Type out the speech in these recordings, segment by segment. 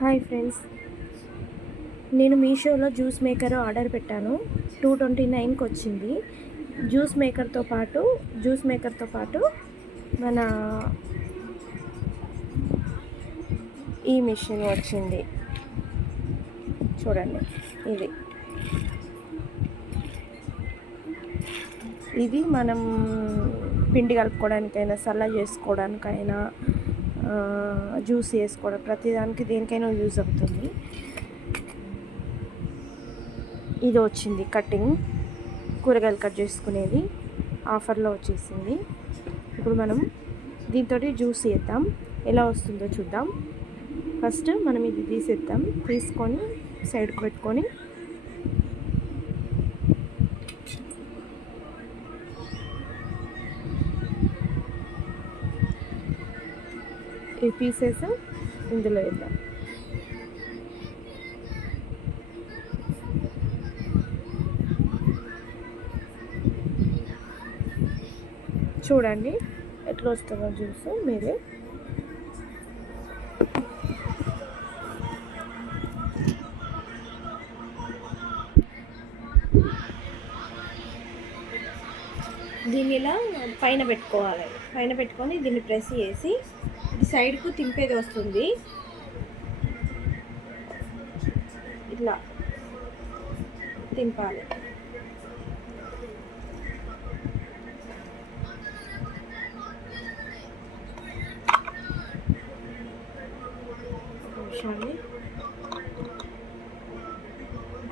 Hi friends, నేను మీషోలో juice maker order పెట్టాను. 229కి వచ్చింది. జ్యూస్ మేకర్తో పాటు మన ఈ మిషన్ వచ్చింది. చూడండి, ఇది మనం పిండి కలుపుకోవడానికైనా, సల్ల చేసుకోవడానికైనా, జ్యూస్ చేసుకోవడం, ప్రతిదానికి దేనికైనా యూజ్ అవుతుంది. ఇది వచ్చింది కటింగ్, కూరగాయలు కట్ చేసుకునేది ఆఫర్లో వచ్చేసింది. ఇప్పుడు మనం దీంతో జ్యూస్ చేద్దాం, ఎలా వస్తుందో చూద్దాం. ఫస్ట్ మనం ఇది తీసుకొని సైడ్కి పెట్టుకొని ఈ పీసెస్ ఇందులో వేద్దాం. చూడండి ఎట్లా వస్తుందో జ్యూస్ మీరే. దీన్ని ఇలా పైన పెట్టుకోవాలి. పైన పెట్టుకొని దీన్ని ప్రెస్ చేసి ఇది సైడ్కు తింపేది వస్తుంది. ఇట్లా తింపాలి.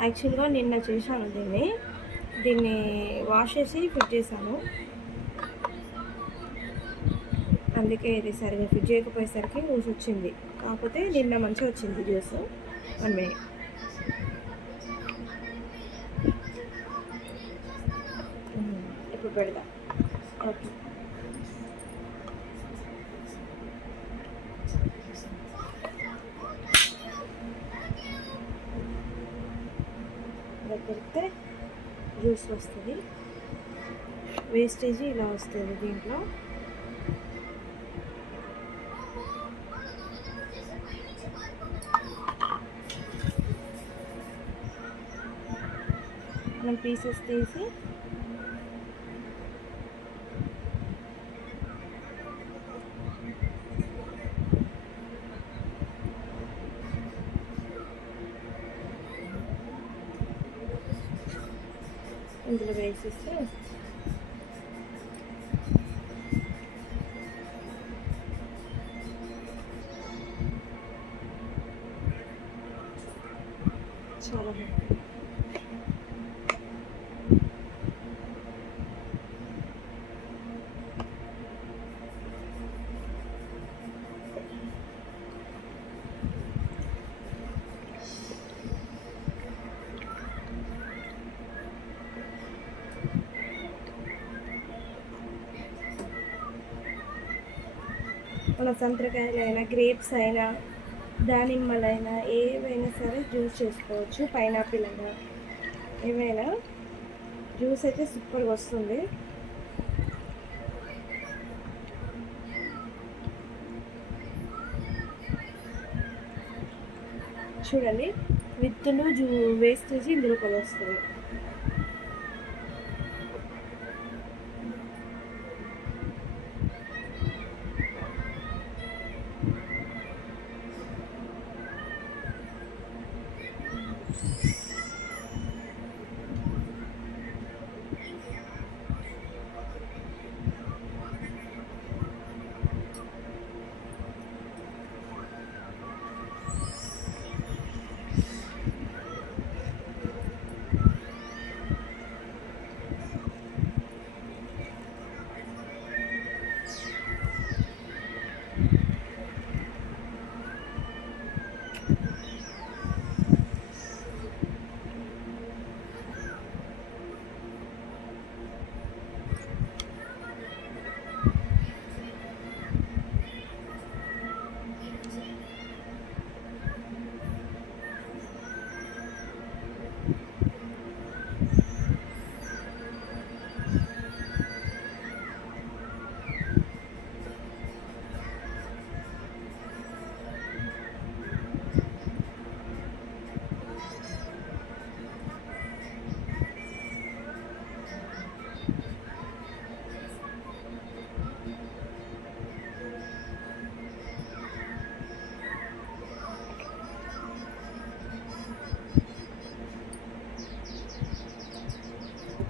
యాక్చువల్గా నిన్న చేశాను దీన్ని వాష్ చేసి ఫిట్ చేశాను. అందుకే ఇది సరిగా ఫిట్ చేయకపోయేసరికి ఊసి వచ్చింది. కాకపోతే నిన్న మంచిగా వచ్చింది జ్యూస్. 1 minute. ఇప్పుడు పెడతా. ఓకే, పెడితే జ్యూస్ వస్తుంది. వేస్టేజ్ ఇలా వస్తుంది దీంట్లో. మనం పీసెస్ తీసి ఇందులో వేసేస్తే చాలా మన సంత్రకాయలైనా, గ్రేప్స్ అయినా, దానిమ్మలైనా, ఏవైనా సరే జ్యూస్ చేసుకోవచ్చు. పైనాపిల్ అయినా, ఏమైనా జ్యూస్ అయితే సూపర్గా వస్తుంది. చూడండి, విత్తులు వేస్టేజ్ ఇందులో కూడా వస్తుంది.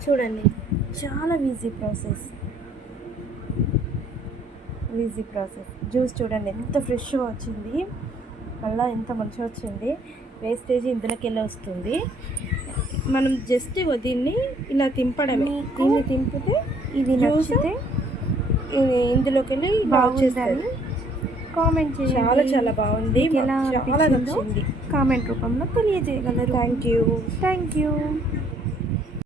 చూడండి, చాలా ఈజీ ప్రాసెస్. జ్యూస్ చూడండి ఎంత ఫ్రెష్గా వచ్చింది, మళ్ళీ ఎంత మంచిగా వచ్చింది. వేస్టేజ్ ఇందులోకి వెళ్ళి వస్తుంది. మనం జస్ట్ దీన్ని ఇలా తింపడమే. దీన్ని తింపితే ఇది నచ్చితే ఇందులోకి వెళ్ళి బాగుందని కామెంట్ చేయండి. చాలా బాగుంది, ఎలా చాలా అనిపించిందో నచ్చింది. కామెంట్ రూపంలో తెలియజేయగలరు. Thank you.